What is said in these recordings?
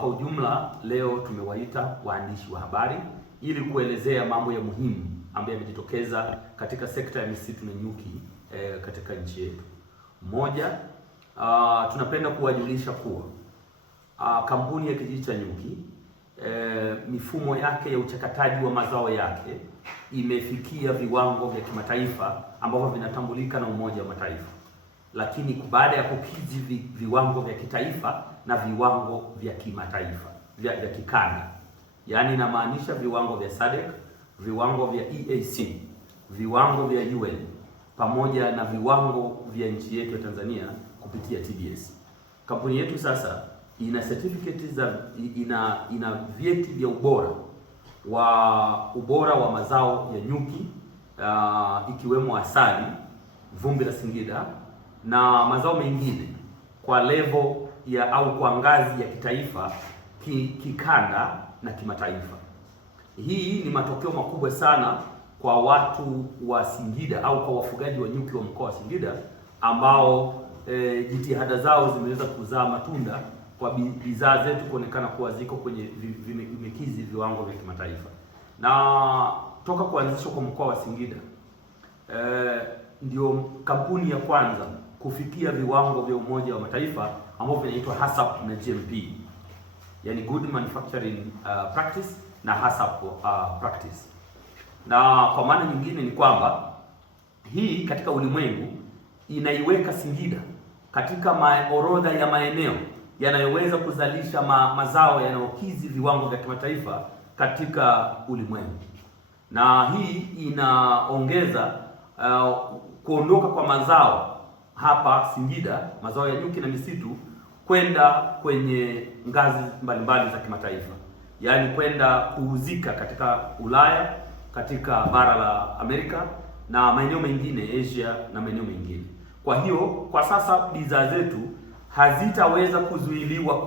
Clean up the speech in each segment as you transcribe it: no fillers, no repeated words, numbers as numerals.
Kwa ujumla leo tumewaita waandishi wa habari ili kuelezea mambo ya muhimu ambayo yamejitokeza katika sekta ya misitu na nyuki katika nchi yetu. Moja, tunapenda kuwajulisha kuwa kampuni ya Kijiji cha Nyuki mifumo yake ya uchakataji wa mazao yake imefikia viwango vya kimataifa ambavyo vinatambulika na Umoja wa Mataifa, lakini baada ya kukidhi viwango vya kitaifa na viwango vya kimataifa vya kikanda, yaani inamaanisha viwango vya SADC, viwango vya EAC, viwango vya UN pamoja na viwango vya nchi yetu ya Tanzania kupitia TBS. Kampuni yetu sasa ina certificate ina vyeti vya ubora wa mazao ya nyuki ikiwemo asali, vumbi la Singida na mazao mengine kwa level ya au kwa ngazi ya kitaifa, kikanda na kimataifa. Hii ni matokeo makubwa sana kwa watu wa Singida au kwa wafugaji wa nyuki wa mkoa wa Singida ambao jitihada zao zimeweza kuzaa matunda kwa bidhaa zetu kuonekana kuwa ziko kwenye vimekizi viwango vya kimataifa. Na toka kuanzishwa kwa mkoa wa Singida ndio kampuni ya kwanza kufikia viwango vya Umoja wa Mataifa ambavyo vinaitwa HACCP na GMP, yani Good Manufacturing Practice na HACCP Practice. Na kwa maana nyingine ni kwamba hii katika ulimwengu inaiweka Singida katika orodha ya maeneo yanayoweza kuzalisha mazao yanayokidhi viwango vya kimataifa katika ulimwengu. Na hii inaongeza kuondoka kwa mazao hapa Singida, mazao ya nyuki na misitu, kwenda kwenye ngazi mbalimbali za kimataifa, yaani kwenda kuuzika katika Ulaya, katika bara la Amerika na maeneo mengine, Asia na maeneo mengine. Kwa hiyo kwa sasa bidhaa zetu hazitaweza kuzuiliwa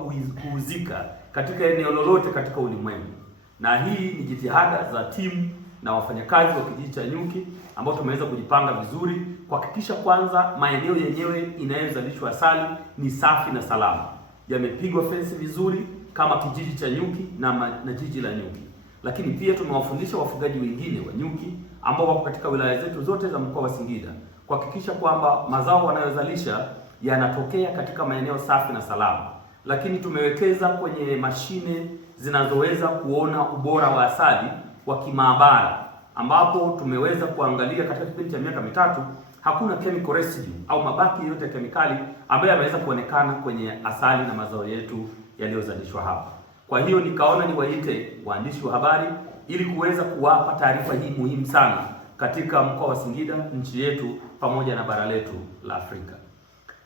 kuuzika katika eneo lolote katika ulimwengu, na hii ni jitihada za timu na wafanyakazi wa Kijiji cha Nyuki ambao tumeweza kujipanga vizuri kuhakikisha kwanza maeneo yenyewe inayozalishwa asali ni safi na salama, yamepigwa fensi vizuri kama Kijiji cha Nyuki na Jiji la Nyuki. Lakini pia tumewafundisha wafugaji wengine wa nyuki ambao wako katika wilaya zetu zote za mkoa wa Singida kuhakikisha kwamba mazao wanayozalisha yanatokea katika maeneo safi na salama. Lakini tumewekeza kwenye mashine zinazoweza kuona ubora wa asali wa kimaabara, ambapo tumeweza kuangalia katika kipindi cha miaka mitatu hakuna chemical residue au mabaki yote ya kemikali ambayo yameweza kuonekana kwenye asali na mazao yetu yaliyozalishwa hapa. Kwa hiyo nikaona niwaite waandishi wa habari ili kuweza kuwapa taarifa hii muhimu sana katika mkoa wa Singida, nchi yetu pamoja na bara letu la Afrika.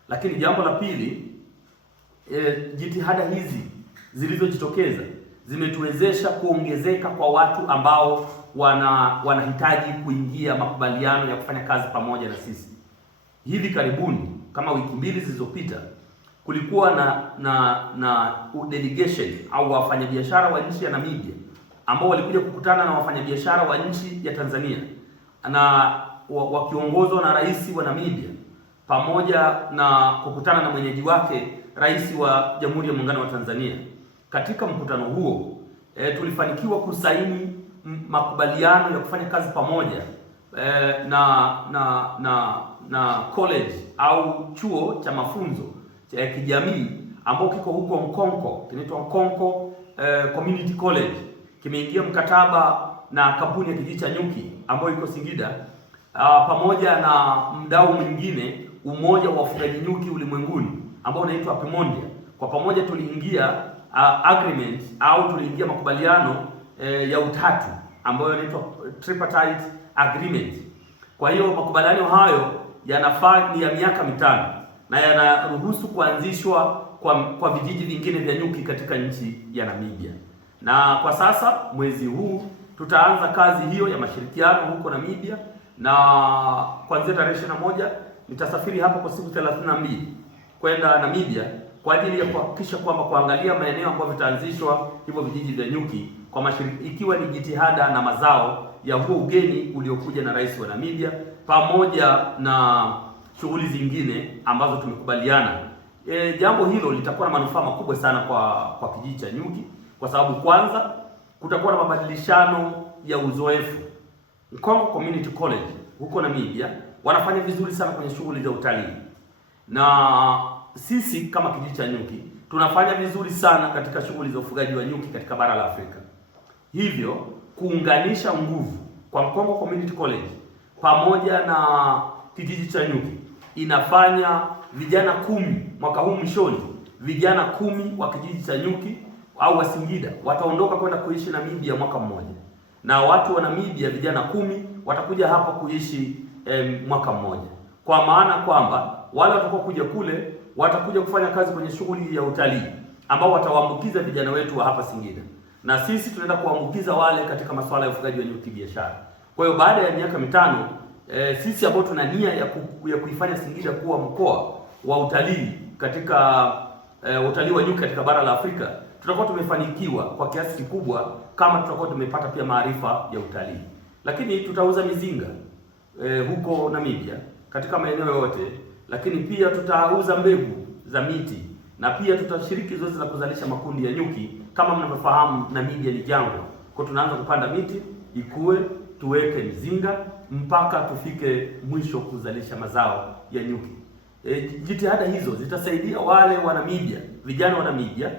Lakini jambo la pili, jitihada hizi zilizojitokeza zimetuwezesha kuongezeka kwa watu ambao wanahitaji kuingia makubaliano ya kufanya kazi pamoja na sisi. Hivi karibuni kama wiki mbili zilizopita kulikuwa na delegation au wafanyabiashara wa nchi ya Namibia ambao walikuja kukutana na wafanyabiashara wa nchi ya Tanzania na wakiongozwa na rais wa Namibia pamoja na kukutana na mwenyeji wake rais wa Jamhuri ya Muungano wa Tanzania. Katika mkutano huo tulifanikiwa kusaini makubaliano ya kufanya kazi pamoja na college au chuo cha mafunzo cha kijamii ambao kiko huko Nkonko, kinaitwa Nkonko Community College. Kimeingia mkataba na kampuni ya Kijiji cha Nyuki ambayo iko Singida pamoja na mdau mwingine, Umoja wa Wafugaji Nyuki Ulimwenguni ambao unaitwa Apimondia. Kwa pamoja tuliingia agreement au tuliingia makubaliano ya utatu ambayo yanaitwa tripartite agreement. Kwa hiyo makubaliano hayo yanafaa ni ya miaka mitano na yanaruhusu kuanzishwa kwa vijiji vingine vya nyuki katika nchi ya Namibia. Na kwa sasa mwezi huu tutaanza kazi hiyo ya mashirikiano huko Namibia, na kuanzia tarehe 21 nitasafiri hapa kwa siku 32 kwenda Namibia kwa ajili ya kuhakikisha kwamba kuangalia maeneo ambayo vitaanzishwa hivyo vijiji vya nyuki kwa ikiwa ni jitihada na mazao ya huo ugeni uliokuja na rais wa Namibia pamoja na shughuli zingine ambazo tumekubaliana jambo hilo litakuwa na manufaa makubwa sana kwa kijiji cha nyuki, kwa sababu kwanza kutakuwa na mabadilishano ya uzoefu. Mkongo Community College huko Namibia wanafanya vizuri sana kwenye shughuli za utalii, na sisi kama kijiji cha nyuki tunafanya vizuri sana katika shughuli za ufugaji wa nyuki katika bara la Afrika. Hivyo kuunganisha nguvu kwa Mkongo Community College pamoja na kijiji cha nyuki inafanya vijana 10 mwaka huu mwishoni, vijana 10 wa kijiji cha nyuki au wa Singida wataondoka kwenda kuishi Namibia mwaka mmoja, na watu wa Namibia vijana 10 watakuja hapa kuishi mwaka mmoja, kwa maana kwamba wale watakuwa kuja kule watakuja kufanya kazi kwenye shughuli ya utalii ambao watawaambukiza vijana wetu wa hapa Singida, na sisi tunaenda kuambukiza wale katika masuala ya ufugaji wa nyuki biashara. Kwa hiyo baada ya miaka 5 sisi ambao tuna nia ya kuifanya Singida kuwa mkoa wa utalii katika utalii wa nyuki katika bara la Afrika, tutakuwa tumefanikiwa kwa kiasi kikubwa kama tutakuwa tumepata pia maarifa ya utalii. Lakini tutauza mizinga huko Namibia katika maeneo yote, lakini pia tutauza mbegu za miti na pia tutashiriki zoezi la kuzalisha makundi ya nyuki. Kama mnavyofahamu, Namibia ni jangwa, kwa tunaanza kupanda miti ikue, tuweke mizinga mpaka tufike mwisho kuzalisha mazao ya nyuki. Jitihada hizo zitasaidia wale wa Namibia, vijana wa Namibia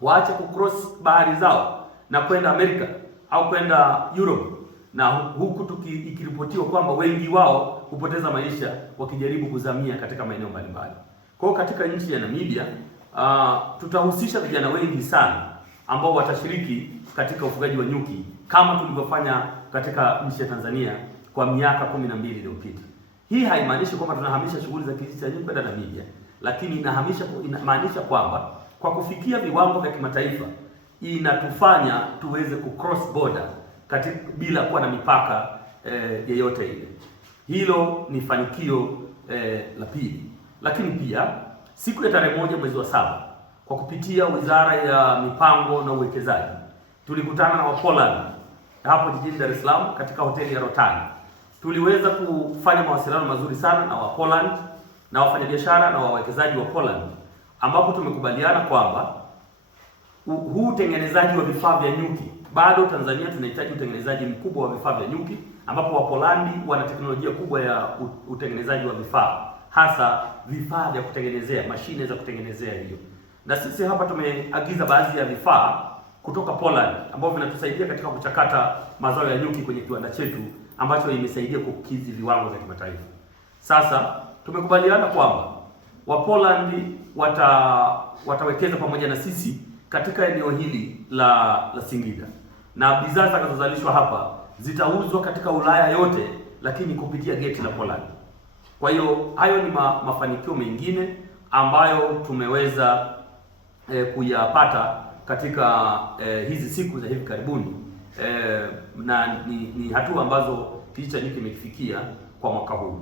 waache kucross bahari zao na kwenda Amerika au kwenda Europe, na huku ikiripotiwa kwamba wengi wao hupoteza maisha wakijaribu kuzamia katika maeneo mbalimbali. Kwa hiyo katika nchi ya Namibia tutahusisha vijana wengi sana ambao watashiriki katika ufugaji wa nyuki kama tulivyofanya katika nchi ya Tanzania kwa miaka 12 iliyopita. Hii haimaanishi kwamba tunahamisha shughuli za kijiji cha nyuki kwenda Namibia, lakini inamaanisha kwamba kwa kufikia viwango vya kimataifa inatufanya tuweze kucross border bila kuwa na mipaka yeyote ile. Hilo ni fanikio la pili. Lakini pia siku ya tarehe 1 mwezi wa 7 kwa kupitia Wizara ya Mipango na Uwekezaji tulikutana na Wapoland hapo jijini Dar es Salaam katika hoteli ya Rotani. Tuliweza kufanya mawasiliano mazuri sana na Wapoland na wafanyabiashara na wawekezaji wa Poland, ambapo tumekubaliana kwamba huu utengenezaji wa vifaa vya nyuki, bado Tanzania tunahitaji utengenezaji mkubwa wa vifaa vya nyuki, ambapo Wapolandi wana teknolojia kubwa ya utengenezaji wa vifaa, hasa vifaa vya kutengenezea, mashine za kutengenezea hiyo. Na sisi hapa tumeagiza baadhi ya vifaa kutoka Poland ambavyo vinatusaidia katika kuchakata mazao ya nyuki kwenye kiwanda chetu ambacho imesaidia kukidhi viwango vya kimataifa. Sasa tumekubaliana kwamba Wapolandi watawekeza pamoja na sisi katika eneo hili la Singida, na bidhaa zitakazozalishwa hapa zitauzwa katika Ulaya yote, lakini kupitia geti la Poland. Kwa hiyo hayo ni mafanikio mengine ambayo tumeweza kuyapata katika hizi siku za hivi karibuni, na ni hatua ambazo kijiji cha nyuki kimefikia kwa mwaka huu.